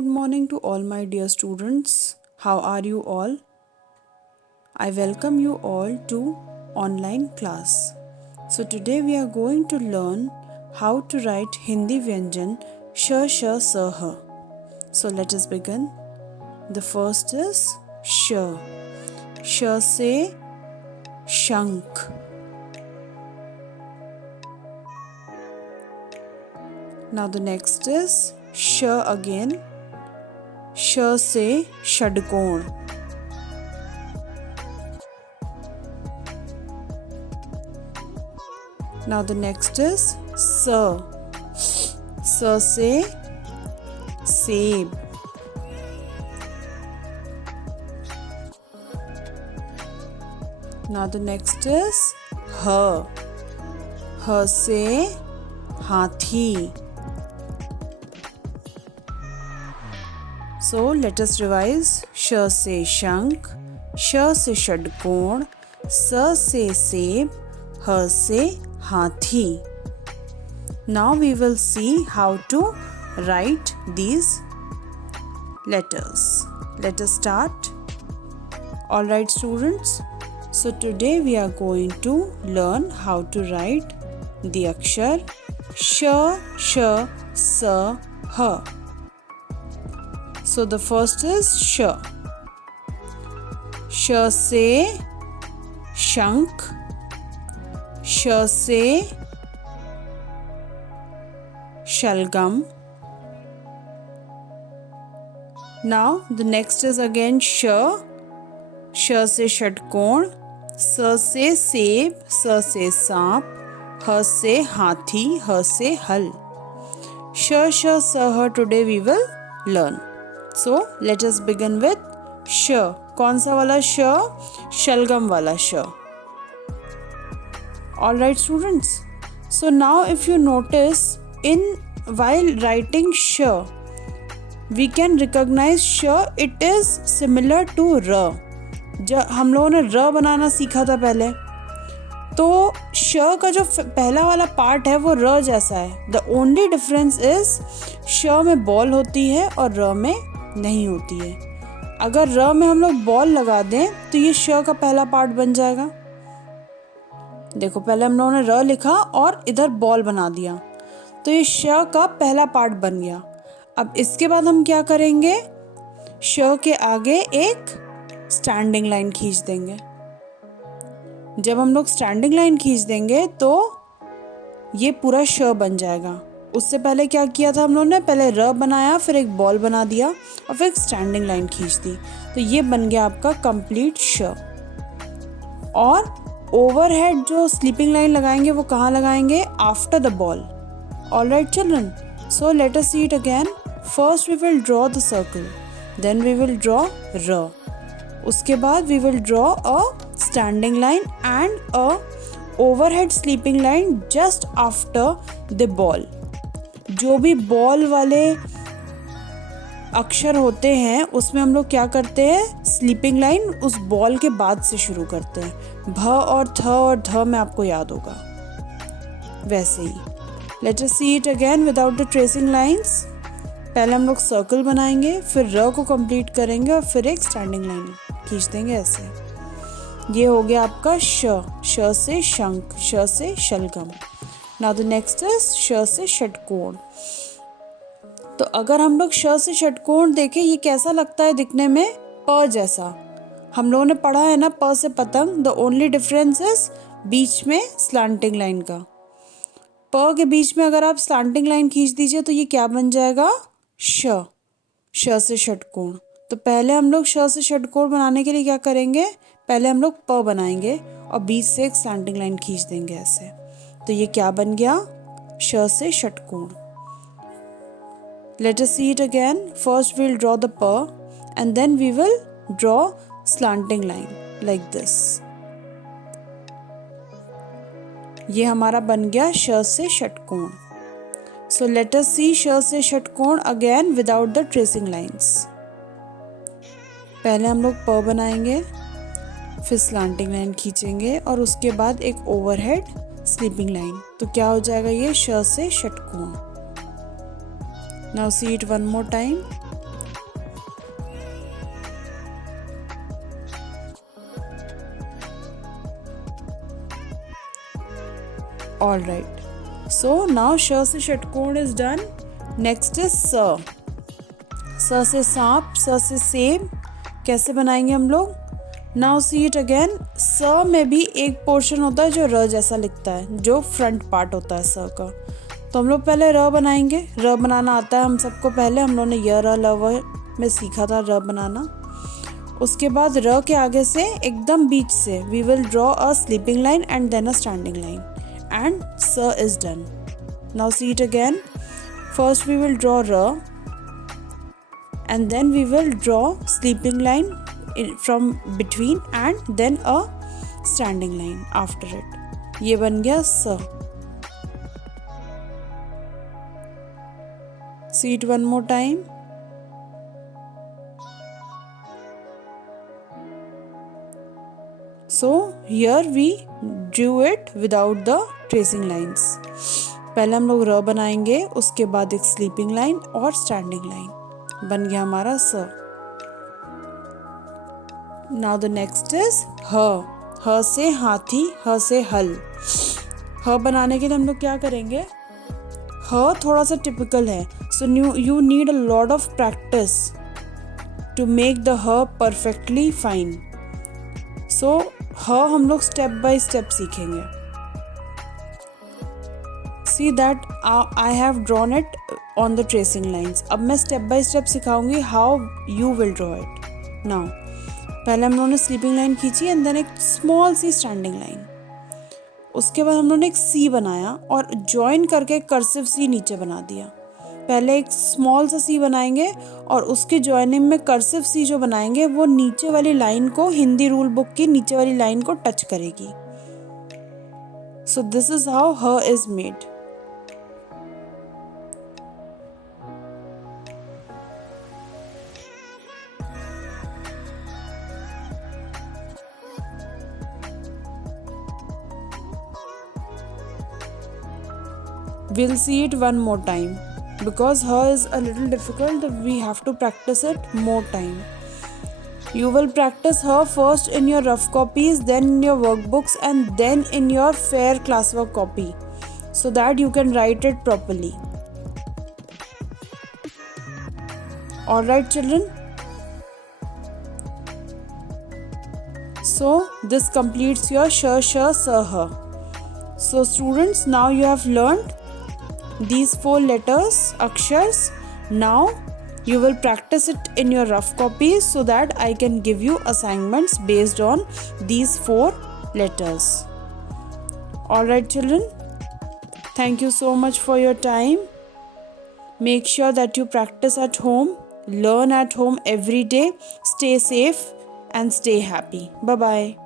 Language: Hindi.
Good morning to all my dear students. How are you all? I welcome you all to online class. So today we are going to learn how to write Hindi Vyanjan sh, sh, sa, ha. So let us begin. The first is sh. sh se shank. Now the next is sh again. श से षडकोण. Now the next is स. स से सेब. Now the next is ह. ह से हाथी. So let us revise. श से शंख, श से षडकोण, स से सेब, ह से हाथी. Now we will see how to write these letters. Let us start. Alright students, so today we are going to learn how to write the akshar sh, sh, sa, ha. So the first is sh. श से शंख, श से शलगम. Now the next is again sh. श से षटकोण, स से सेब, स से सांप, ह से हाथी, ह से हल. श, श, स, ह today we will learn. So let us begin with श. कौन सा वाला श? शलगम वाला श. Alright students. So now if you notice, in while writing sh, we can recognize sh. It is similar to r. जब हम लोगों ने र बनाना सीखा था पहले, तो श का जो पहला वाला पार्ट है वो र जैसा है. द ओनली डिफरेंस इज श में बॉल होती है और र में नहीं होती है. अगर र में हम लोग बॉल लगा दें तो ये श का पहला पार्ट बन जाएगा. देखो पहले हम लोगों ने र लिखा और इधर बॉल बना दिया, तो ये श का पहला पार्ट बन गया. अब इसके बाद हम क्या करेंगे? श के आगे एक स्टैंडिंग लाइन खींच देंगे. जब हम लोग स्टैंडिंग लाइन खींच देंगे तो ये पूरा श बन जाएगा. उससे पहले क्या किया था हम लोगों ने? पहले र बनाया, फिर एक बॉल बना दिया और फिर एक स्टैंडिंग लाइन खींच दी. तो ये बन गया आपका कंप्लीट श. और ओवरहेड जो स्लीपिंग लाइन लगाएंगे वो कहाँ लगाएंगे? After the ball. Alright children, so let us see it again. First we will draw the circle, then we will draw र. उसके बाद we will draw a standing line and a overhead sleeping line just after the ball. जो भी बॉल वाले अक्षर होते हैं उसमें हम लोग क्या करते हैं? स्लीपिंग लाइन उस बॉल के बाद से शुरू करते हैं. भ और ध में आपको याद होगा. वैसे ही let us see it again without the tracing lines. पहले हम लोग सर्कल बनाएंगे, फिर र को कंप्लीट करेंगे और फिर एक स्टैंडिंग लाइन खींच देंगे ऐसे. ये हो गया आपका श. श से शंख, श से शलगम. नाउ द नेक्स्ट इज श से षटकोण. तो अगर हम लोग श से षटकोण देखें, ये कैसा लगता है दिखने में? प जैसा. हम लोगों ने पढ़ा है ना प से पतंग. द ओनली डिफरेंस इज बीच में स्लैंटिंग लाइन का. प के बीच में अगर आप स्लैंटिंग लाइन खींच दीजिए तो ये क्या बन जाएगा? श. श से षटकोण. तो पहले हम लोग श से षटकोण बनाने के लिए क्या करेंगे? पहले हम लोग प बनाएंगे और बीच से एक स्लैंटिंग लाइन खींच देंगे ऐसे. तो ये क्या बन गया? श से षटकोण. Let us see it again. First we'll draw the pa and then we will draw slanting line like this. ये हमारा बन गया श से षटकोण. So let us see श से षटकोण again without the tracing lines. पहले हम लोग प बनाएंगे, फिर स्लैंटिंग लाइन खींचेंगे और उसके बाद एक ओवरहेड स्लीपिंग लाइन. तो क्या हो जाएगा? ये श से षटकोण. Now see it one more time. All right. So now sh से षटकोण is done. Next is स. स से सांप, स से सेब. कैसे बनाएंगे हम लोग? Now see it again. स में भी एक पोर्शन होता है जो र जैसा लिखता है, जो फ्रंट पार्ट होता है स का. तो हम लोग पहले र बनाएंगे. र बनाना आता है हम सबको. पहले हम लोगों ने य र ल व में सीखा था र बनाना. उसके बाद र के आगे से एकदम बीच से we will draw a sleeping line and then a standing line and स is done. Now see it again. First we will draw र and then we will draw sleeping line from between and then a standing line after it. ये बन गया स. See it one more time. So here we drew it without the tracing lines. पहले हम लोग र बनाएंगे, उसके बाद एक स्लीपिंग लाइन और स्टैंडिंग लाइन. बन गया हमारा स. नाउ द नेक्स्ट इज ह. ह से हाथी, ह से हल. ह बनाने के लिए हम लोग क्या करेंगे? ह थोड़ा सा टिपिकल है, so you need a lot of practice to make the ह परफेक्टली फाइन. सो ह हम लोग स्टेप बाय स्टेप सीखेंगे. See that I have drawn it on the tracing lines. अब मैं स्टेप बाय स्टेप सिखाऊंगी how you will draw it. Now पहले हम लोगों ने स्लीपिंग लाइन खींची एंड देन एक स्मॉल सी स्टैंडिंग लाइन. उसके बाद हम लोगों ने एक सी बनाया और ज्वाइन करके कर्सिव सी नीचे बना दिया. पहले एक स्मॉल सा सी बनाएंगे और उसके ज्वाइनिंग में कर्सिव सी जो बनाएंगे वो नीचे वाली लाइन को, हिंदी रूल बुक की नीचे वाली लाइन को टच करेगी. So this is how ह is made. We'll see it one more time because her is a little difficult. We have to practice it more time. You will practice her first in your rough copies, then in your workbooks and then in your fair classwork copy so that you can write it properly. Alright children. So this completes your sh, sa, ha. So students, now you have learned these 4 letters, akshars. Now you will practice it in your rough copies so that I can give you assignments based on these 4 letters. Alright children, thank you so much for your time. Make sure that you practice at home, learn at home every day, stay safe and stay happy. Bye-bye.